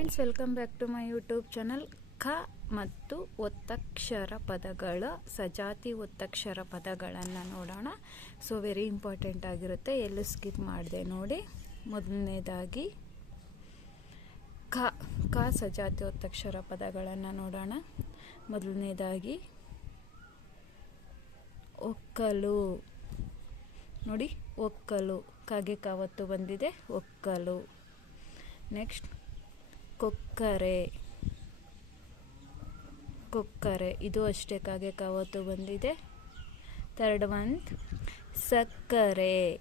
Friends, welcome back to my YouTube channel. ಖ ಮತ್ತು ಒತ್ತಕ್ಷರ ಪದಗಳ, ಸಜಾತಿ ಒತ್ತಕ್ಷರ ಪದಗಳನ್ನು ನೋಡೋಣ. ಸೊ ವೆರಿ ಇಂಪಾರ್ಟೆಂಟ್ ಆಗಿರುತ್ತೆ. ಎಲ್ಲೂ ಸ್ಕಿಪ್ ಮಾಡಿದೆ ನೋಡಿ. ಮೊದಲನೇದಾಗಿ ಕ ಕ ಸಜಾತಿ ಒತ್ತಕ್ಷರ ಪದಗಳನ್ನು ನೋಡೋಣ. ಮೊದಲನೇದಾಗಿ, ಒಕ್ಕಲು. ನೋಡಿ, ಒಕ್ಕಲು. ಕಾಗೆ ಕಾವತ್ತು ಬಂದಿದೆ. ಒಕ್ಕಲು. ನೆಕ್ಸ್ಟ್ ಕೊಕ್ಕರೆ. ಕೊಕ್ಕರೆ. ಇದು ಅಷ್ಟೇ ಕಾಗೆ ಕಾವತ್ತು ಬಂದಿದೆ. ಥರ್ಡ್ ಮಂತ್ ಸಕ್ಕರೆ.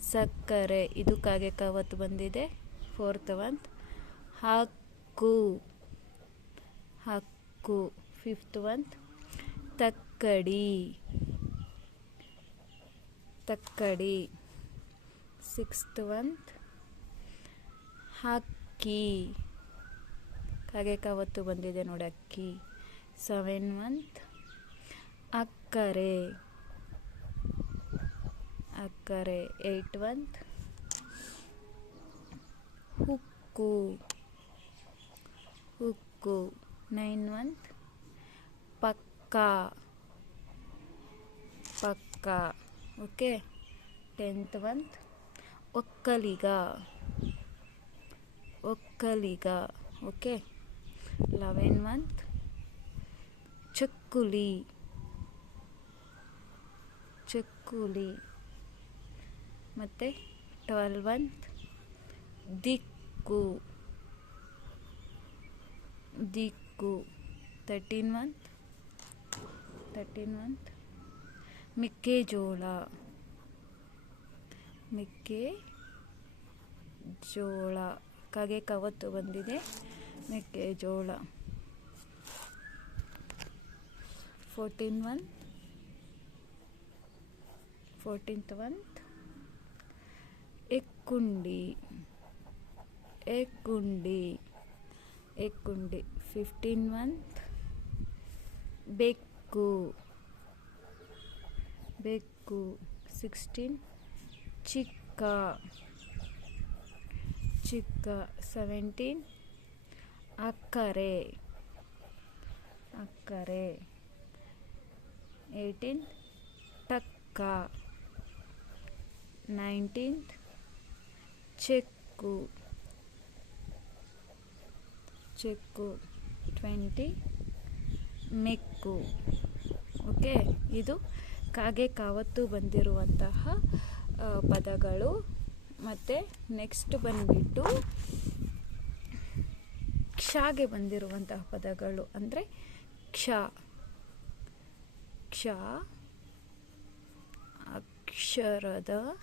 ಸಕ್ಕರೆ. ಇದು ಕಾಗೆ ಕಾವತ್ತು ಬಂದಿದೆ. ಫೋರ್ತ್ ಮಂತ್ ಹಕ್ಕು. ಹಕ್ಕು. ಫಿಫ್ತ್ ಮಂತ್ ತಕ್ಕಡಿ. ತಕ್ಕಡಿ. ಸಿಕ್ಸ್ತ್ ಮಂತ್ ಹಕ್ಕಿ. ಕಾಗೆ ಕಾವತ್ತು ಬಂದಿದೆ ನೋಡಿ ಅಕ್ಕಿ. ಸೆವೆನ್ ಮಂತ್ ಅಕ್ಕರೆ. ಅಕ್ಕರೆ ಏಯ್ಟ್ ಮಂತ್ ಹುಕ್ಕು. ಹುಕ್ಕು ನೈನ್ ಮಂತ್ ಪಕ್ಕ. ಪಕ್ಕ ಓಕೆ ಟೆಂತ್ ಮಂತ್ ಒಕ್ಕಲಿಗ. ಒಕ್ಕಲಿಗ ಓಕೆ ಲೆವೆನ್ ಮಂತ್ ಚಕ್ಕುಲಿ ಚಕ್ಕುಲಿ ಮತ್ತು ಟ್ವೆಲ್ ಮಂತ್ ದಿಕ್ಕು. ದಿಕ್ಕು. ತರ್ಟೀನ್ ಮಂತ್ ತರ್ಟೀನ್ ಮಂತ್ ಮೆಕ್ಕೆಜೋಳ. ಮೆಕ್ಕೆ ಜೋಳ ಕಾಗೆ ಕವತ್ತು ಬಂದಿದೆ. ಮೆಕ್ಕೆಜೋಳ ಫೋರ್ಟೀನ್ ಮಂತ್ ಫೋರ್ಟೀನ್ತ್ ಮಂತ್ ಎಕ್ಕುಂಡಿ. ಎಕ್ಕುಂಡಿ. ಎಕ್ಕುಂಡಿ. ಫಿಫ್ಟೀನ್ ಮಂತ್ ಬೆಕ್ಕು. ಬೆಕ್ಕು. ಸಿಕ್ಸ್ಟೀನ್ ಚಿಕ್ಕ. ಚಿಕ್ಕ ಸೆವೆಂಟೀನ್ ಅಕ್ಕರೆ. ಅಕ್ಕರೆ. ಏಯ್ಟೀನ್ ಟಕ್ಕ. ನೈನ್ಟೀನ್ತ್ ಚೆಕ್ಕು. ಚೆಕ್ಕು. ಟ್ವೆಂಟಿ ಮೆಕ್ಕು ಓಕೆ? ಇದು ಕಾಗೆ ಕಾವತ್ತು ಬಂದಿರುವಂತಹ ಪದಗಳು. ಮತ್ತು ನೆಕ್ಸ್ಟ್ ಬಂದುಬಿಟ್ಟು ಕ್ಷಾಗೆ ಬಂದಿರುವಂತಹ ಪದಗಳು ಅಂದರೆ ಕ್ಷ. ಕ್ಷ, ಅಕ್ಷರದ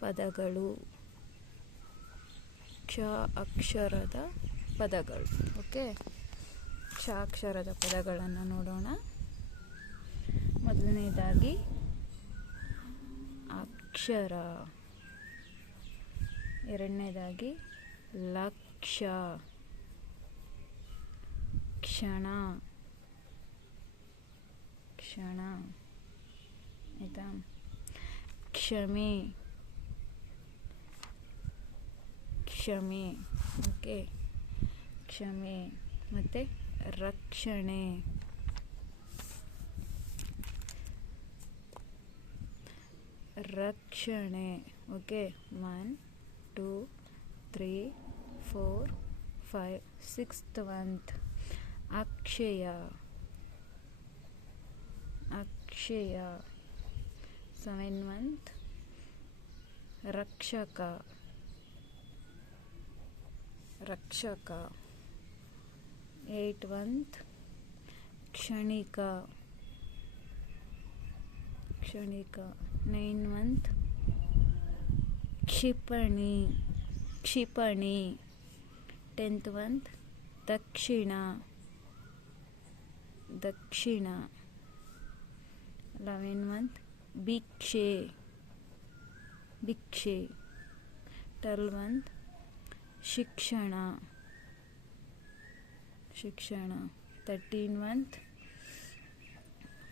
ಪದಗಳು. ಕ್ಷ, ಅಕ್ಷರದ ಪದಗಳು. ಓಕೆ ಕ್ಷ, ಅಕ್ಷರದ ಪದಗಳನ್ನು ನೋಡೋಣ. ಮೊದಲನೇದಾಗಿ ಅಕ್ಷರ. ಎರಡನೇದಾಗಿ ಲಕ್ಷ. ಕ್ಷಣ. ಕ್ಷಣ. ಆಯಿತಾ? ಕ್ಷಮೆ. ಕ್ಷಮೆ. ಓಕೆ. ಕ್ಷಮೆ. ಮತ್ತು ರಕ್ಷಣೆ. ರಕ್ಷಣೆ. Okay two three four five sixth month Akshaya Akshaya seven month Rakshaka Rakshaka eight month ಕ್ಷಣಿಕ ಕ್ಷಣಿಕ ನೈನ್ ಮಂತ್ ಕ್ಷಿಪಣಿ ಕ್ಷಿಪಣಿ. ಟೆಂತ್ ಮಂತ್ ದಕ್ಷಿಣ. ದಕ್ಷಿಣ. ಲೆವೆನ್ ಮಂತ್ ಭಿಕ್ಷೆ. ಭಿಕ್ಷೆ. ಟ್ವೆಲ್ ಮಂತ್ ಶಿಕ್ಷಣ. ಶಿಕ್ಷಣ. ತರ್ಟೀನ್ ಮಂತ್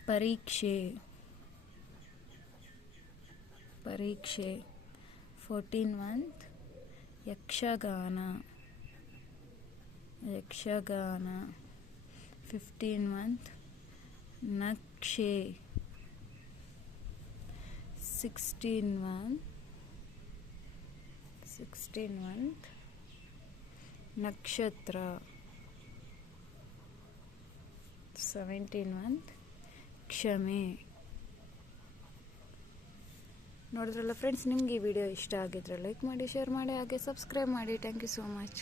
ಪರೀಕ್ಷೆ. ಪರೀಕ್ಷೆ. ಫೋರ್ಟೀನ್ ಮಂತ್ ಯಕ್ಷಗಾನ ಯಕ್ಷಗಾನ ಫಿಫ್ಟೀನ್ ಮಂತ್ ನಕ್ಷೆ ಸಿಕ್ಸ್ಟೀನ್ ಮಂತ್ ಸಿಕ್ಸ್ಟೀನ್ ಮಂತ್ ನಕ್ಷತ್ರ ಸೆವೆಂಟೀನ್ ಮಂತ್ ಕ್ಷಮೆ ನೋಡಿದ್ರಲ್ಲ ಫ್ರೆಂಡ್ಸ್ ನಿಮ್ಗೆ ಈ ವಿಡಿಯೋ ಇಷ್ಟ ಆಗಿದ್ರೆ ಲೈಕ್ ಮಾಡಿ ಶೇರ್ ಮಾಡಿ, ಹಾಗೆ ಸಬ್ಸ್ಕ್ರೈಬ್ ಮಾಡಿ. Thank you so much